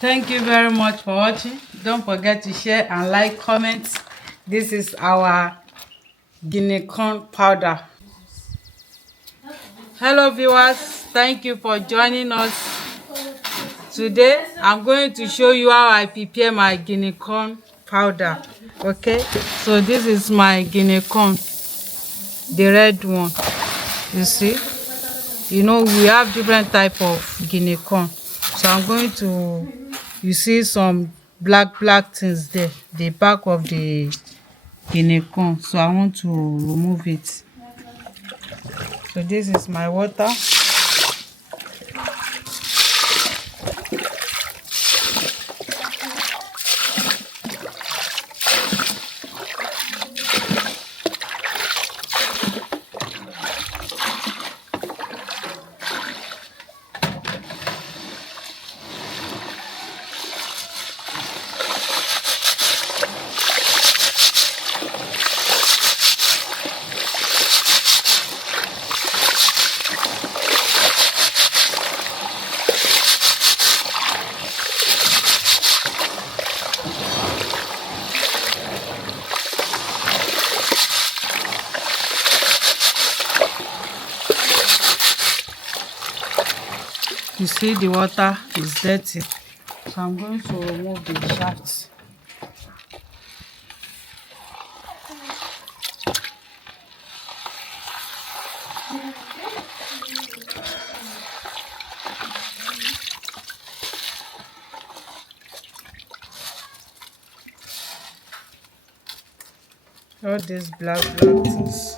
Thank you very much for watching. Don't forget to share and like, comment. This is our Guinea corn powder. Hello viewers, thank you for joining us. Today I'm going to show you how I prepare my Guinea corn powder. Okay, so this is my Guinea corn, the red one. You see, you know we have different type of Guinea corn, so I'm going to, you see some black things there, the back of the Guinea corn, so I want to remove it. So this is my water. You see the water is dirty, so I'm going to remove the shaft. All these black things.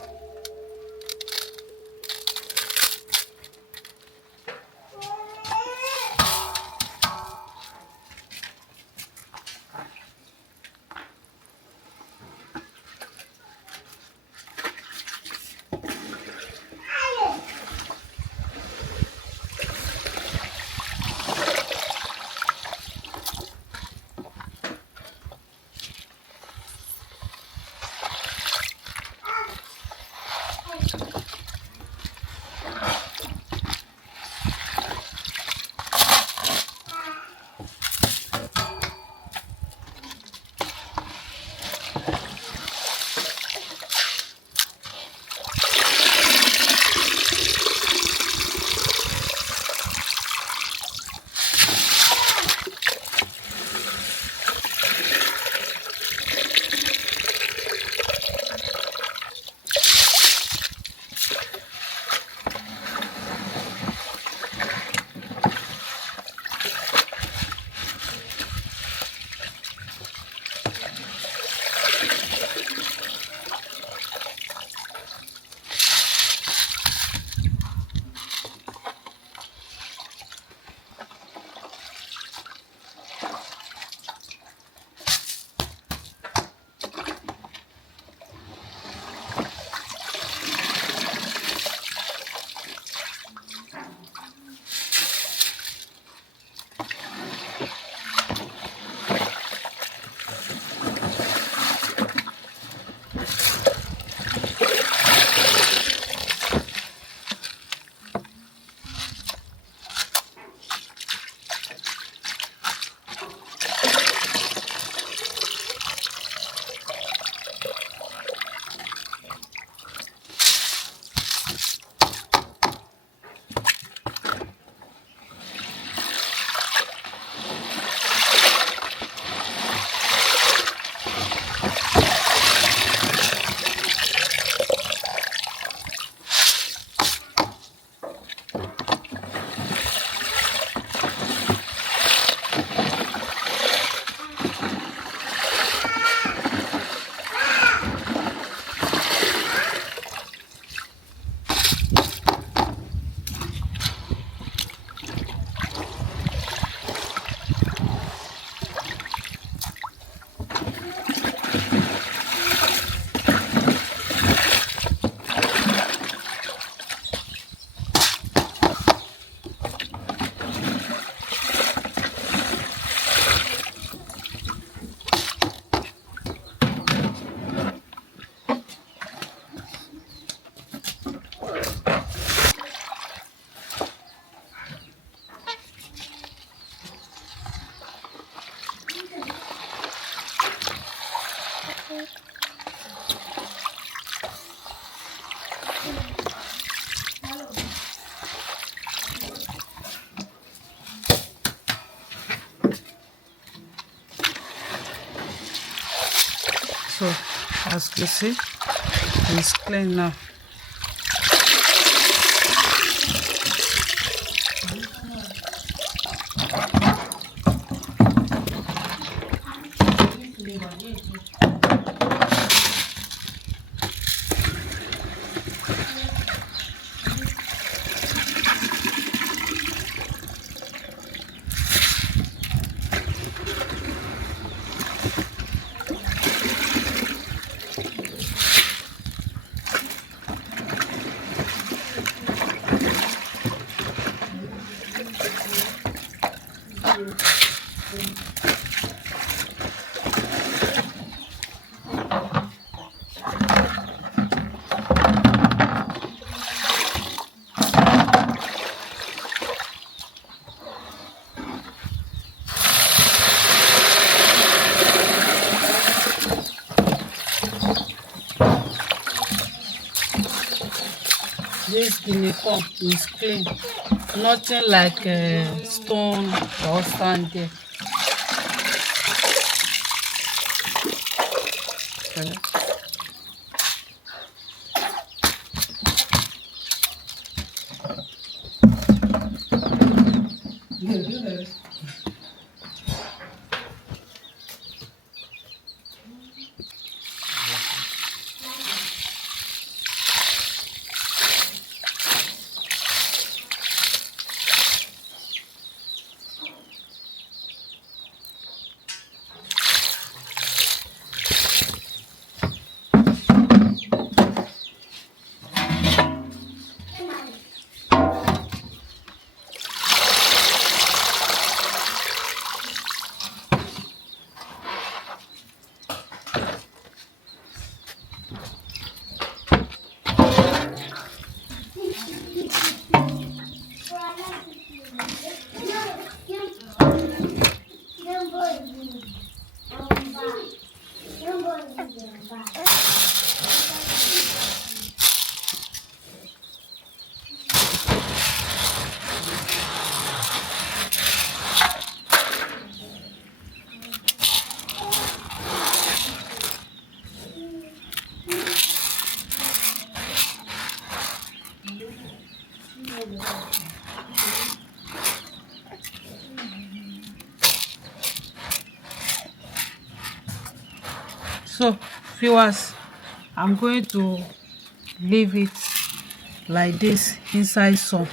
As you see, it's clean now. This guinea corn is clean, nothing like stone or sand there. Okay. So viewers, I'm going to leave it like this inside sun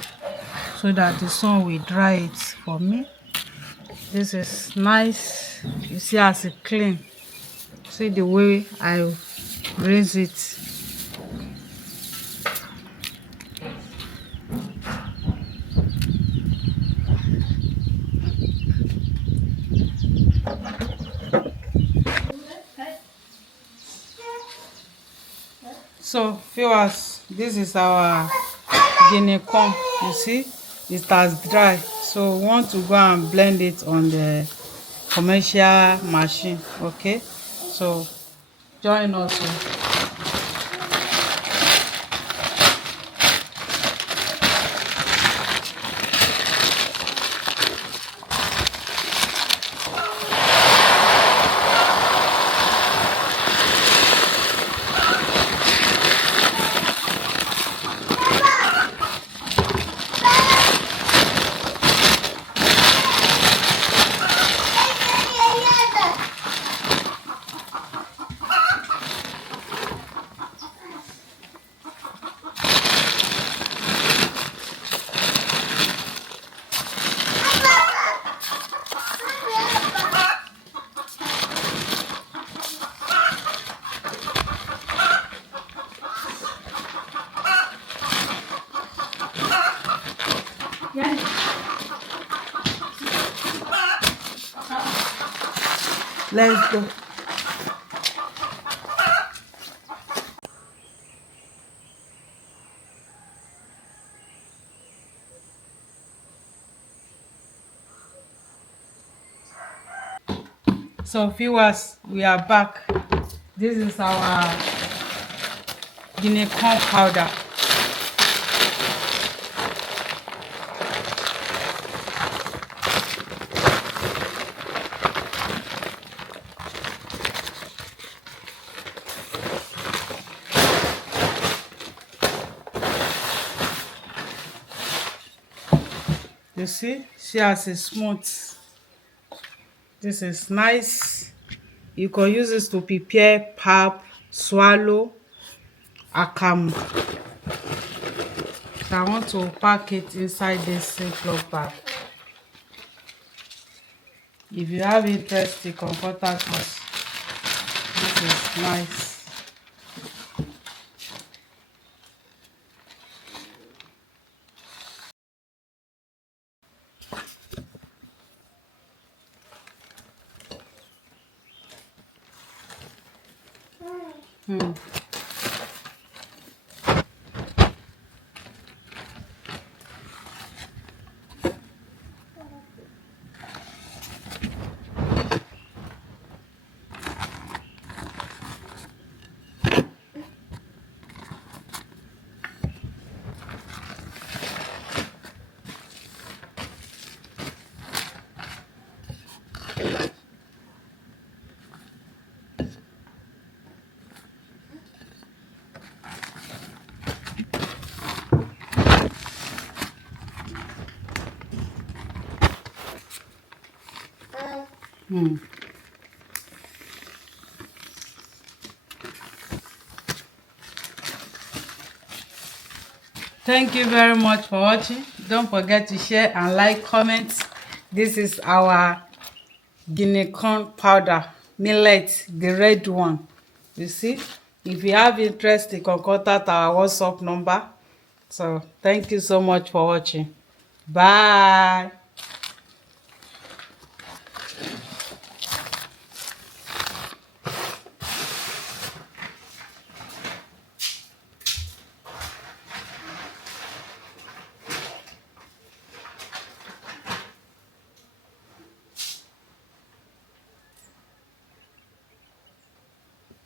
so that the sun will dry it for me. This is nice. You see as it clean. See the way I rinse it. So viewers, this is our guinea corn. You see it has dry, so we want to go and blend it on the commercial machine. Okay, so join us. Let's go. So viewers, we are back. This is our guinea corn powder. You see as it's smooth. This is nice. You can use this to prepare pap, swallow, akamu. So I want to pack it inside this Ziploc bag. If you have interest, you can contact us. This is nice. Thank you very much for watching. Don't forget to share and like, comment. This is our Guinea corn powder, millet, the red one. You see, if you have interest, you can contact our WhatsApp number. So thank you so much for watching. Bye.